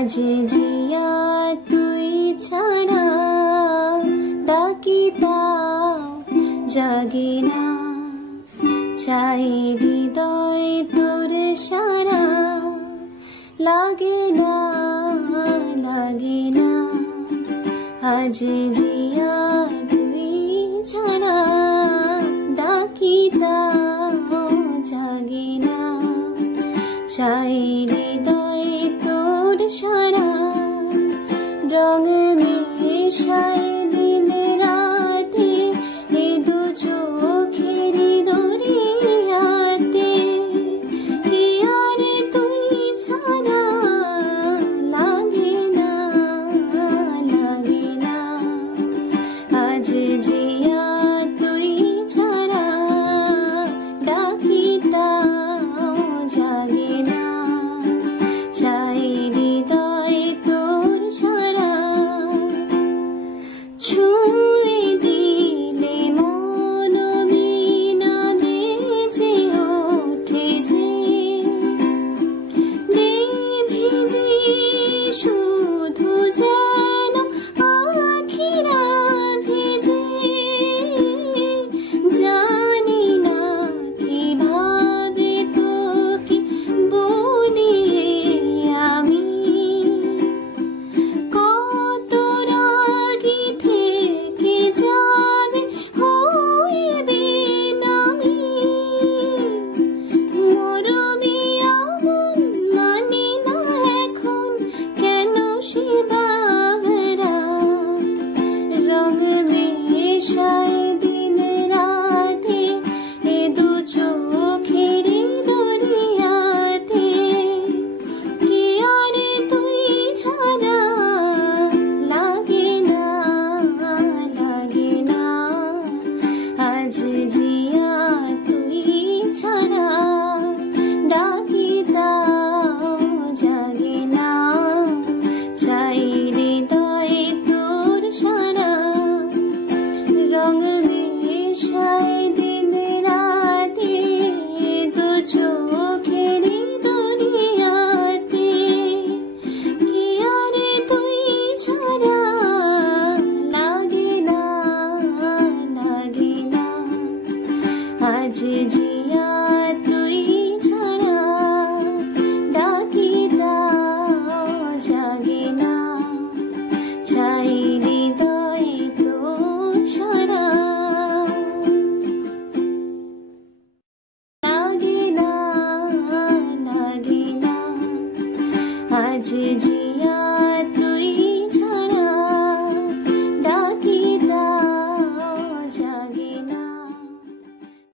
আজ জিয়া তুই ছাড়া ডাকি তাও জাগে না, চাই হৃদয় তোর সারা লাগে না, লাগে না। আজ জিয়া তুই ছাড়া ডাকি তাও জাগে না, চাই হৃদয় তোর সারা রঙ মেশায় দিন রাতে এ দু চোখের দরিয়াতে। প্রিয়ারে তুই ছাড়া লাগে না, লাগে না। আজ জিয়া তুই ছাড়া ডাকি তাও জাগে না, চাই হৃদয় তোর সারা। ছুঁয়ে দিলে মন বিনা বেজে ওঠে যে, ভিজে শুধু যেন আখিরা ভিজে। জানি না কিভাবে তোকে বলি আমি, কত রাগি থেকে যাবে হইবে নামি। মরমে আমন মানে না এখন কেন সে বাবরা, রঙ মেশায় দিন রাতে এ দু চোখের দরিয়াতে। প্রিয়ারে তুই ছাড়া লাগে না, লাগে না। আজ জিয়া তুই ছাড়া ডাকি তাও জাগে না, চাই হৃদয় তোর সারা রঙ মেশায় দিন রাতে দু চোখের দরিয়াতে। প্রিয়ারে তুই ছাড়া লাগে না, লাগে না। আজ জিয়া তুই ছাড়া ডাকি তাও জাগে না, চাই হৃদয় তোর সারা লাগে না, লাগে না। আজ জিয়া